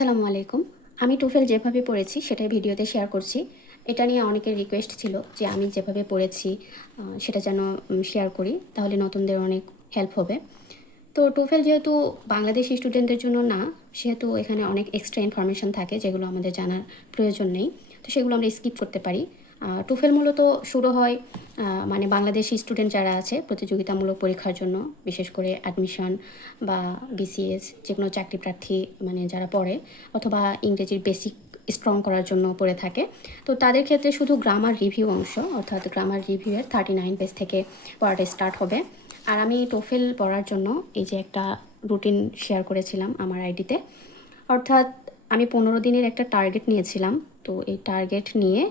আসসালামু আলাইকুম। আমি টোফেল যেভাবে পড়েছি সেটাই ভিডিওতে শেয়ার করছি। এটা নিয়ে অনেকের রিকোয়েস্ট ছিল যে আমি যেভাবে পড়েছি সেটা যেন শেয়ার করি, তাহলে নতুনদের অনেক হেল্প হবে। তো টোফেল যেহেতু বাংলাদেশি স্টুডেন্টদের জন্য না, সেহেতু এখানে অনেক এক্সট্রা ইনফরমেশন থাকে যেগুলো আমাদের জানার প্রয়োজন নেই, তো সেগুলো আমরা স্কিপ করতে পারি। টোফেল মূলত শুরু হয় মানে বাংলাদেশি স্টুডেন্ট যারা আছে প্রতিযোগিতামূলক পরীক্ষার জন্য, বিশেষ করে অ্যাডমিশন বা বিসিএস যে কোনো চাকরি প্রার্থী মানে যারা পড়ে, অথবা ইংরেজির বেসিক স্ট্রং করার জন্য পড়ে থাকে। তো তাদের ক্ষেত্রে শুধু গ্রামার রিভিউ অংশ, অর্থাৎ গ্রামার রিভিউয়ের 39 পেজ থেকে পড়াটা স্টার্ট হবে। আর আমি টোফেল পড়ার জন্য এই যে একটা রুটিন শেয়ার করেছিলাম আমার আইডিতে, অর্থাৎ আমি 15 দিনের একটা টার্গেট নিয়েছিলাম। তো এই টার্গেট নিয়ে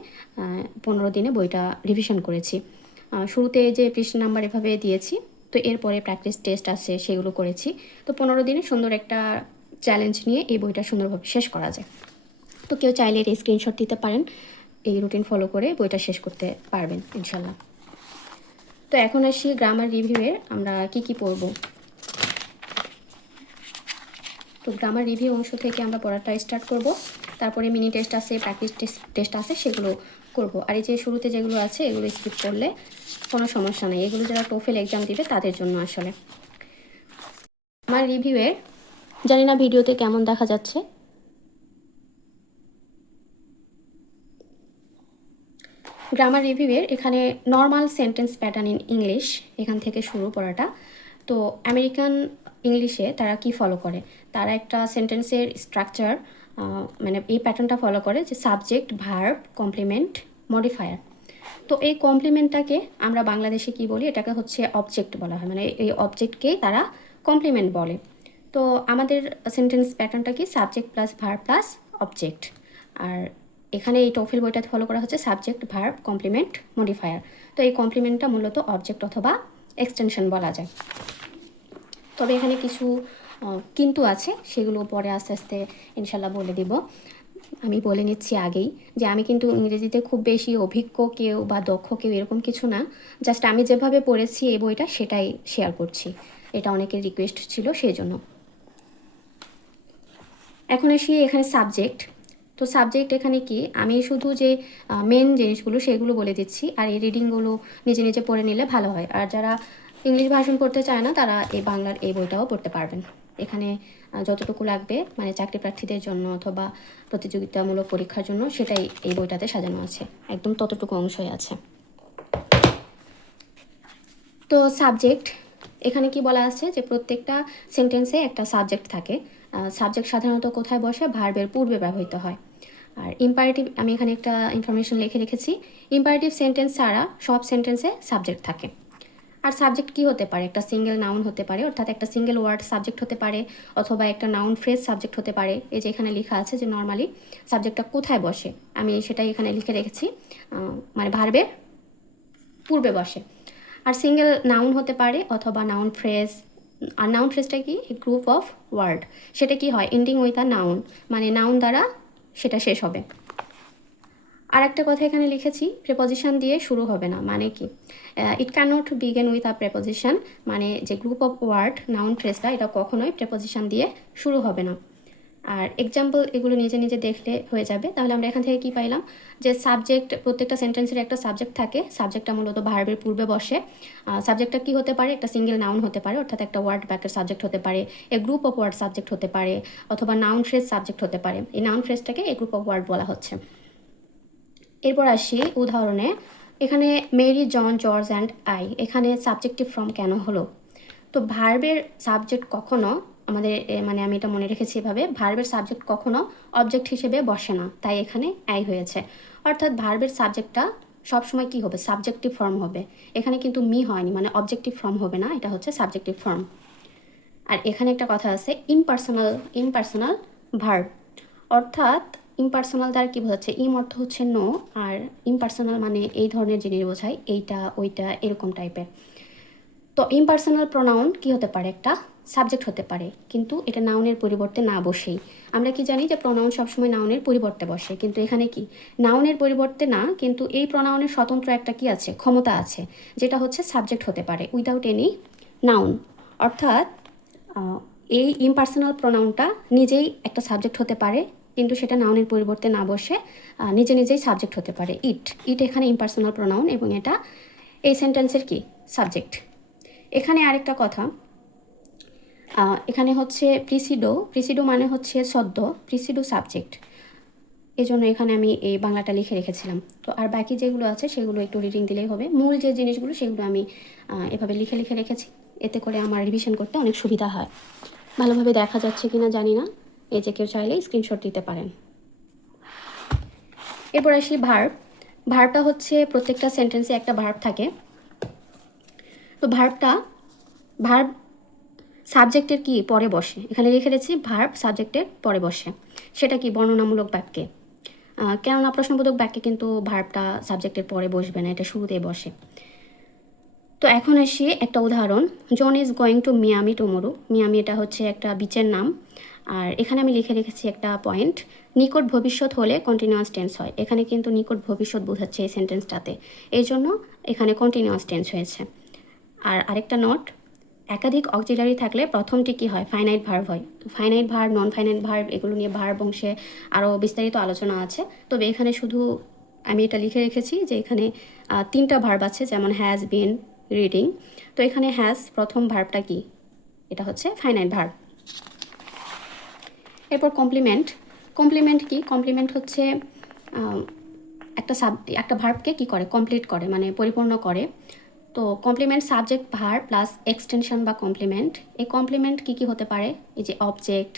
15 দিনে বইটা রিভিশন করেছি। শুরুতে যে পৃষ্ঠা নাম্বার এভাবে দিয়েছি, তো এরপরে প্র্যাকটিস টেস্ট আছে সেগুলো করেছি। তো 15 দিনে সুন্দর একটা চ্যালেঞ্জ নিয়ে এই বইটা সুন্দরভাবে শেষ করা যায়। তো কেউ চাইলে এর স্ক্রিনশট দিতে পারেন, এই রুটিন ফলো করে বইটা শেষ করতে পারবেন ইনশাল্লাহ। তো এখন আসি গ্রামার রিভিউয়ে আমরা কি পড়ব। তো গ্রামার রিভিউ অংশ থেকে আমরা পড়াটা স্টার্ট করব, তারপরে মিনি টেস্ট আছে, প্র্যাকটিস টেস্ট আছে, সেগুলো করব। আর এই যে শুরুতে যেগুলো আছে এগুলো স্কিপ করলে কোনো সমস্যা নেই, এগুলো যারা টোফেল এক্সাম দিবে তাদের জন্য আসলে। আমার রিভিউয়ের জানি না ভিডিওতে কেমন দেখা যাচ্ছে। গ্রামার রিভিউয়ের এখানে normal sentence pattern in English, এখান থেকে শুরু পড়াটা। তো আমেরিকান ইংলিশে তারা কি ফলো করে, তারা একটা সেন্টেন্সের স্ট্রাকচার মানে এই প্যাটার্নটা ফলো করে যে সাবজেক্ট, ভার্ব, কমপ্লিমেন্ট, মডিফায়ার। তো এই কমপ্লিমেন্টটাকে আমরা বাংলাদেশে কি বলি, এটাকে হচ্ছে অবজেক্ট বলা হয়, মানে এই অবজেক্টকেই তারা কমপ্লিমেন্ট বলে। তো আমাদের সেন্টেন্স প্যাটার্নটা কি subject plus verb plus object. আর এখানে এই টোফেল বইটা ফলো করা হচ্ছে সাবজেক্ট, ভার্ব, কমপ্লিমেন্ট, মডিফায়ার। তো এই কমপ্লিমেন্টটা মূলত অবজেক্ট অথবা এক্সটেনশন বলা যায়। তবে এখানে কিছু কিন্তু আছে, সেগুলো পরে আস্তে আস্তে ইনশাল্লাহ বলে দিব। আমি বলে নিচ্ছি আগেই যে আমি কিন্তু ইংরেজিতে খুব বেশি অভিজ্ঞ কেউ বা দক্ষ কেউ এরকম কিছু না, জাস্ট আমি যেভাবে পড়েছি এই বইটা সেটাই শেয়ার করছি, এটা অনেকের রিকোয়েস্ট ছিল সেই জন্য। এখন আসি এখানে সাবজেক্ট। তো সাবজেক্ট এখানে কি, আমি শুধু যে মেন জিনিসগুলো সেগুলো বলে দিচ্ছি, আর এই রিডিংগুলো নিজে নিজে পড়ে নিলে ভালো হয়। আর যারা ইংলিশ ভার্সন পড়তে চায় না তারা এই বাংলার এই বইটাও পড়তে পারবেন। এখানে যতটুকু লাগবে মানে চাকরি প্রার্থীদের জন্য অথবা প্রতিযোগিতামূলক পরীক্ষার জন্য সেটাই এই বইটাতে সাজানো আছে, একদম ততটুকু অংশই আছে। তো সাবজেক্ট এখানে কি বলা আছে যে প্রত্যেকটা সেন্টেন্সে একটা সাবজেক্ট থাকে। সাবজেক্ট সাধারণত কোথায় বসে, ভার্বের পূর্বে ব্যবহৃত হয়। আর ইম্পারেটিভ আমি এখানে একটা ইনফরমেশন লিখে রেখেছি, ইম্পারেটিভ সেন্টেন্স ছাড়া সব সেন্টেন্সে সাবজেক্ট থাকে। আর সাবজেক্ট কি হতে পারে, একটা সিঙ্গেল নাউন হতে পারে, অর্থাৎ একটা সিঙ্গেল ওয়ার্ড সাবজেক্ট হতে পারে, অথবা একটা নাউন ফ্রেজ সাবজেক্ট হতে পারে। এই যে এখানে লেখা আছে যে নর্মালি সাবজেক্টটা কোথায় বসে, আমি সেটাই এখানে লিখে রেখেছি, মানে ভার্বের পূর্বে বসে। আর সিঙ্গেল নাউন হতে পারে অথবা নাউন ফ্রেজ। আর নাউন ফ্রেজটা কি, গ্রুপ অফ ওয়ার্ড, সেটা কি হয় এন্ডিং উইথ আ নাউন, মানে নাউন দ্বারা সেটা শেষ হবে। আর একটা কথা এখানে লিখেছি, প্রেপোজিশন দিয়ে শুরু হবে না, মানে কি it cannot begin with a preposition, মানে যে গ্রুপ অফ ওয়ার্ড নাউন ফ্রেজটা এটা কখনোই প্রেপোজিশন দিয়ে শুরু হবে না। আর এক্সাম্পল এগুলো নিজে নিজে দেখলে হয়ে যাবে। তাহলে আমরা এখান থেকে কি পাইলাম, যে সাবজেক্ট প্রত্যেকটা সেন্টেন্সের একটা সাবজেক্ট থাকে, সাবজেক্টটা মূলত ভার্বের পূর্বে বসে। সাবজেক্টটা কি হতে পারে, একটা সিঙ্গেল নাউন হতে পারে, অর্থাৎ একটা ওয়ার্ড ব্যাকের সাবজেক্ট হতে পারে, a group of word subject হতে পারে, অথবা নাউন ফ্রেজ সাবজেক্ট হতে পারে। এই নাউন ফ্রেজটাকে এ গ্রুপ অফ ওয়ার্ড বলা হচ্ছে। এরপর আসি উদাহরণে, এখানে Mary, John, George and I, এখানে সাবজেক্টিভ ফর্ম কেন হলো। তো ভার্বের সাবজেক্ট কখনো আমাদের মানে আমি এটা মনে রেখেছি এভাবে, ভার্বের সাবজেক্ট কখনো অবজেক্ট হিসেবে বসে না, তাই এখানে আই হয়েছে। অর্থাৎ ভার্বের সাবজেক্টটা সবসময় কি হবে, সাবজেক্টিভ ফর্ম হবে। এখানে কিন্তু মি হয়নি, মানে অবজেক্টিভ ফর্ম হবে না, এটা হচ্ছে সাবজেক্টিভ ফর্ম। আর এখানে একটা কথা আছে ইমপার্সোনাল ভার্ব, অর্থাৎ ইমপার্সোনাল দ্বারা কী বোঝাচ্ছে, ইম অর্থ হচ্ছে নো, আর ইমপার্সোনাল মানে এই ধরনের জিনিস বোঝায়, এইটা ওইটা এরকম টাইপের। তো ইমপার্সোনাল প্রোনাউন কি হতে পারে, একটা সাবজেক্ট হতে পারে, কিন্তু এটা নাউনের পরিবর্তে না বসেই। আমরা কি জানি যে প্রোনাউন সবসময় নাউনের পরিবর্তে বসে, কিন্তু এখানে কি নাউনের পরিবর্তে না, কিন্তু এই প্রোনাউনের স্বতন্ত্র একটা কি আছে, ক্ষমতা আছে, যেটা হচ্ছে সাবজেক্ট হতে পারে উইদাউট এনি নাউন। অর্থাৎ এই ইমপার্সোনাল প্রোনাউনটা নিজেই একটা সাবজেক্ট হতে পারে, কিন্তু সেটা নাউনের পরিবর্তে না বসে নিজে নিজেই সাবজেক্ট হতে পারে। ইট এখানে ইমপার্সোনাল প্রোনাউন এবং এটা এই সেন্টেন্সের কি সাবজেক্ট। এখানে আরেকটা কথা, এখানে হচ্ছে প্রিসিডো মানে হচ্ছে সদ্য, প্রিসিডো সাবজেক্ট, এই জন্য এখানে আমি এই বাংলাটা লিখে রেখেছিলাম। তো আর বাকি যেগুলো আছে সেগুলো একটু রিডিং দিলেই হবে। মূল যে জিনিসগুলো সেগুলো আমি এভাবে লিখে লিখে রেখেছি, এতে করে আমার রিভিশন করতে অনেক সুবিধা হয়। ভালোভাবে দেখা যাচ্ছে কিনা জানি না, এই যে কেউ চাইলে স্ক্রিনশট দিতে পারেন। এরপর আসি ভার্বটা হচ্ছে প্রত্যেকটা সেন্টেন্সে একটা ভার্ব থাকে। তো ভার্ব সাবজেক্টের কি পরে বসে, এখানে লিখে রেখেছি ভার্ব সাবজেক্টের পরে বসে। সেটা কি বর্ণনামূলক বাক্যে, কেননা প্রশ্নবোধক বাক্যে কিন্তু ভার্বটা সাবজেক্টের পরে বসবে না, এটা শুরুতেই বসে। তো এখন আসি একটা উদাহরণ, John is going to Miami tomorrow. Miami এটা হচ্ছে একটা বিচের নাম। আর এখানে আমি লিখে রেখেছি একটা পয়েন্ট, নিকট ভবিষ্যৎ হলে কন্টিনিউয়াস টেন্স হয়। এখানে কিন্তু নিকট ভবিষ্যৎ বোঝাচ্ছে এই সেন্টেন্সটাতে, এই জন্য এখানে কন্টিনিউয়াস টেন্স হয়েছে। আর আরেকটা নোট, একাধিক অক্সিলারি থাকলে প্রথমটি কী হয়, ফাইনাইট ভার্ব হয়। তো finite verb, non finite verb, এগুলো নিয়ে ভার্ব অংশে আরও বিস্তারিত আলোচনা আছে। তবে এখানে শুধু আমি এটা লিখে রেখেছি যে এখানে 3টা ভার্ব আছে, যেমন হ্যাজ, বিন, রিডিং। তো এখানে হ্যাজ প্রথম ভার্বটা কি, এটা হচ্ছে ফাইনাইট ভার্ব। এরপর কমপ্লিমেন্ট কি, কমপ্লিমেন্ট হচ্ছে একটা ভার্বকে কি করে, কমপ্লিট করে, মানে পরিপূর্ণ করে। তো complement subject verb plus extension বা কমপ্লিমেন্ট। এই কমপ্লিমেন্ট কী কী হতে পারে, এই যে অবজেক্ট,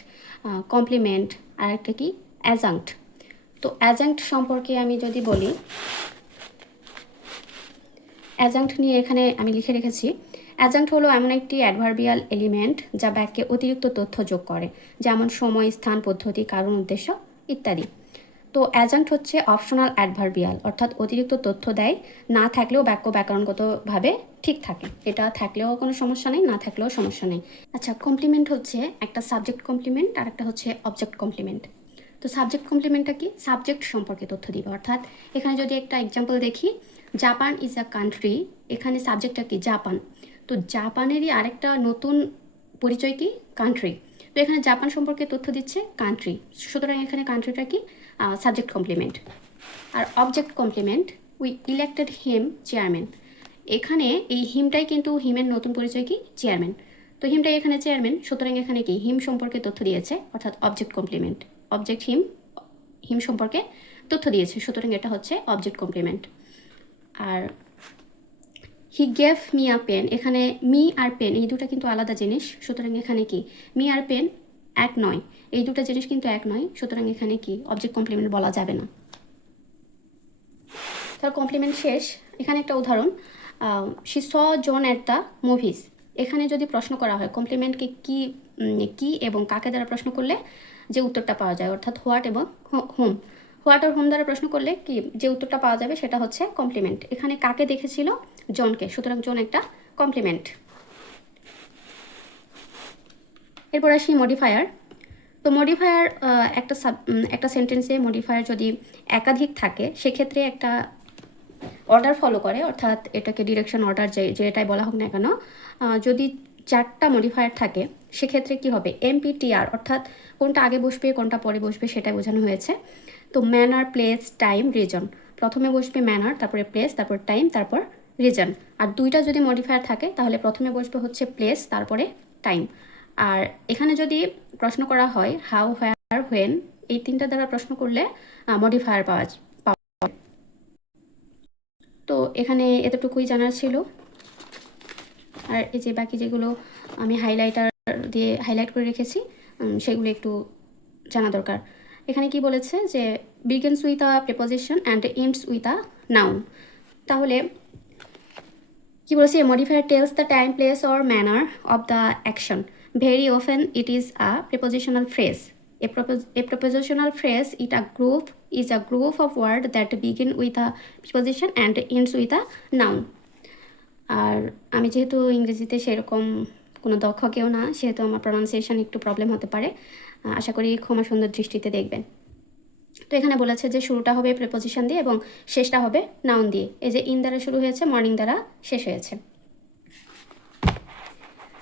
কমপ্লিমেন্ট, আর একটা কি অ্যাজাঙ্ক্ট। তো অ্যাজাঙ্ক্ট সম্পর্কে আমি যদি বলি, অ্যাজাঙ্ক্ট নিয়ে এখানে আমি লিখে রেখেছি, অ্যাজাঙ্ক্ট হলো এমন একটি অ্যাডভার্বিয়াল এলিমেন্ট যা বাক্যে অতিরিক্ত তথ্য যোগ করে, যেমন সময়, স্থান, পদ্ধতি, কারণ, উদ্দেশ্য ইত্যাদি। তো অ্যাজাঙ্ক্ট হচ্ছে অপশনাল অ্যাডভার্বিয়াল, অর্থাৎ অতিরিক্ত তথ্য দেয়, না থাকলেও বাক্য ব্যাকরণগতভাবে ঠিক থাকে। এটা থাকলেও কোনো সমস্যা নেই, না থাকলেও সমস্যা নেই। আচ্ছা, কমপ্লিমেন্ট হচ্ছে একটা সাবজেক্ট কমপ্লিমেন্ট আর একটা হচ্ছে অবজেক্ট কমপ্লিমেন্ট। তো সাবজেক্ট কমপ্লিমেন্টটা কি, সাবজেক্ট সম্পর্কে তথ্য দিবে। অর্থাৎ এখানে যদি একটা এক্সাম্পল দেখি, জাপান ইজ আ কান্ট্রি, এখানে সাবজেক্টটা কি জাপান। তো জাপানেরই আরেকটা নতুন পরিচয় কি, কান্ট্রি। তো এখানে জাপান সম্পর্কে তথ্য দিচ্ছে কান্ট্রি, সুতরাং এখানে কান্ট্রিটা কি সাবজেক্ট কমপ্লিমেন্ট। আর object complement, we elected him chairman, এখানে এই হিমটাই কিন্তু হিমের নতুন পরিচয় কি, চেয়ারম্যান। তো হিমটাই এখানে চেয়ারম্যান, সুতরাং এখানে কি হিম সম্পর্কে তথ্য দিয়েছে, অর্থাৎ অবজেক্ট কমপ্লিমেন্ট। অবজেক্ট হিম সম্পর্কে তথ্য দিয়েছে, সুতরাং এটা হচ্ছে অবজেক্ট কমপ্লিমেন্ট। আর he gave me a pen, এখানে মি আর পেন এই দুটো কিন্তু আলাদা জিনিস, সুতরাং এখানে কি মি আর পেন এক নয়, এই দুটো জিনিস কিন্তু এক নয়, সুতরাং এখানে কি অবজেক্ট কমপ্লিমেন্ট বলা যাবে না। তার কমপ্লিমেন্ট শেষ। এখানে একটা উদাহরণ, she saw John at the movies, এখানে যদি প্রশ্ন করা হয় কমপ্লিমেন্টকে কি এবং কাকে দ্বারা প্রশ্ন করলে যে উত্তরটা পাওয়া যায়, অর্থাৎ হোয়াট এবং হোম। হোয়াট আর হোম দ্বারা প্রশ্ন করলে কি যে উত্তরটা পাওয়া যাবে সেটা হচ্ছে কমপ্লিমেন্ট। এখানে কাকে দেখেছিল, জনকে, সুতরাং জন একটা কমপ্লিমেন্ট। এরপর আসি মডিফায়ার। তো মডিফায়ার একটা সেন্টেন্সে মডিফায়ার যদি একাধিক থাকে সেক্ষেত্রে একটা অর্ডার ফলো করে, অর্থাৎ এটাকে ডিরেকশন অর্ডার যেটাই বলা হোক না কেন, যদি 4টা মডিফায়ার থাকে সেক্ষেত্রে কি হবে, এমপিটিআর, অর্থাৎ কোনটা আগে বসবে কোনটা পরে বসবে সেটা বোঝানো হয়েছে। তো ম্যানার, প্লেস, টাইম, রিজন, প্রথমে বসবে ম্যানার, তারপরে প্লেস, তারপর টাইম, তারপর রিজন। আর 2টা যদি মডিফায়ার থাকে তাহলে প্রথমে বসবে হচ্ছে প্লেস, তারপরে টাইম। আর এখানে যদি প্রশ্ন করা হয় হাউ, হোয়ার, হোয়েন, এই 3টা দ্বারা প্রশ্ন করলে মডিফায়ার পাওয়া যায়। তো এখানে এতটুকুই জানার ছিল। আর এই যে বাকি যেগুলো আমি হাইলাইটার দিয়ে হাইলাইট করে রেখেছি সেগুলো একটু জানা দরকার। এখানে কি বলেছে যে begins with a preposition and ends with a noun. তাহলে কি বলেছে, modifier tells the time, place or manner of the action. Very often it is a prepositional phrase. A prepositional phrase is a group of words that begin with a preposition and ends with a noun. আর আমি যেহেতু ইংরেজিতে সেরকম কোনো দক্ষ কেউ না, সেহেতু আমার প্রনাউন্সিয়েশন একটু প্রবলেম হতে পারে, আশা করি ক্ষমা সুন্দর দৃষ্টিতে দেখবেন। তো এখানে বলেছে যে শুরুটা হবে প্রিপোজিশন দিয়ে এবং শেষটা হবে নাউন দিয়ে। এই যে ইন দ্বারা শুরু হয়েছে, মর্নিং দ্বারা শেষ হয়েছে।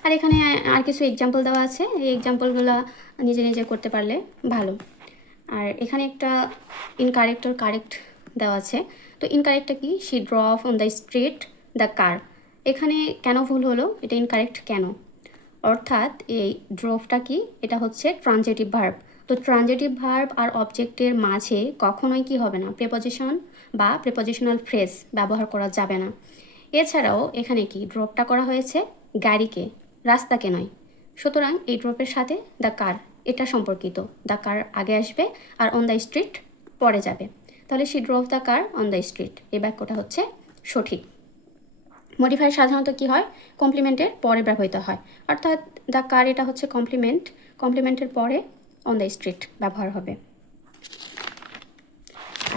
আর এখানে আর কিছু এক্সাম্পল দেওয়া আছে, এই এক্সাম্পলগুলো নিজে নিজে করতে পারলে ভালো। আর এখানে একটা ইনকারেক্ট আর কারেক্ট দেওয়া আছে। তো ইনকারেক্টটা কি, she drove on the street the car. এখানে কেন ভুল হলো, এটা ইনকারেক্ট কেন? অর্থাৎ এই ড্রভটা কি, এটা হচ্ছে ট্রানজেটিভ ভার্ব। তো ট্রানজেটিভ ভার্ব আর অবজেক্টের মাঝে কখনোই কি হবে না, প্রেপোজিশন বা প্রেপোজিশনাল ফ্রেজ ব্যবহার করা যাবে না। এছাড়াও এখানে কি ড্রপটা করা হয়েছে গাড়িকে, রাস্তাকে নয়। সুতরাং এই ড্রপের সাথে দ্য কার এটা সম্পর্কিত, দ্য কার আগে আসবে আর অন দ্য স্ট্রিট পরে যাবে। তাহলে she drove the car on the street, এই বাক্যটা হচ্ছে সঠিক। মডিফায়ার সাধারণত কি হয়, কমপ্লিমেন্টের পরে ব্যবহৃত হয়, অর্থাৎ দ্য কার এটা হচ্ছে কমপ্লিমেন্ট, কমপ্লিমেন্টের পরে অন দ্য স্ট্রিট ব্যবহার হবে।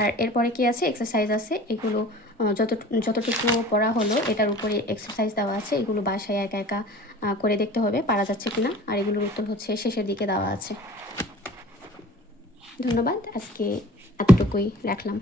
আর এরপরে কি আছে, এক্সারসাইজ আছে, এগুলো যতটুকু পড়া হলো এটার উপরে এক্সারসাইজ দেওয়া আছে, এগুলো বাসায় একা একা করে দেখতে হবে পারা যাচ্ছে কিনা। আর এগুলোর উত্তর হচ্ছে শেষের দিকে দেওয়া আছে। ধন্যবাদ, আজকে এতটুকুই রাখলাম।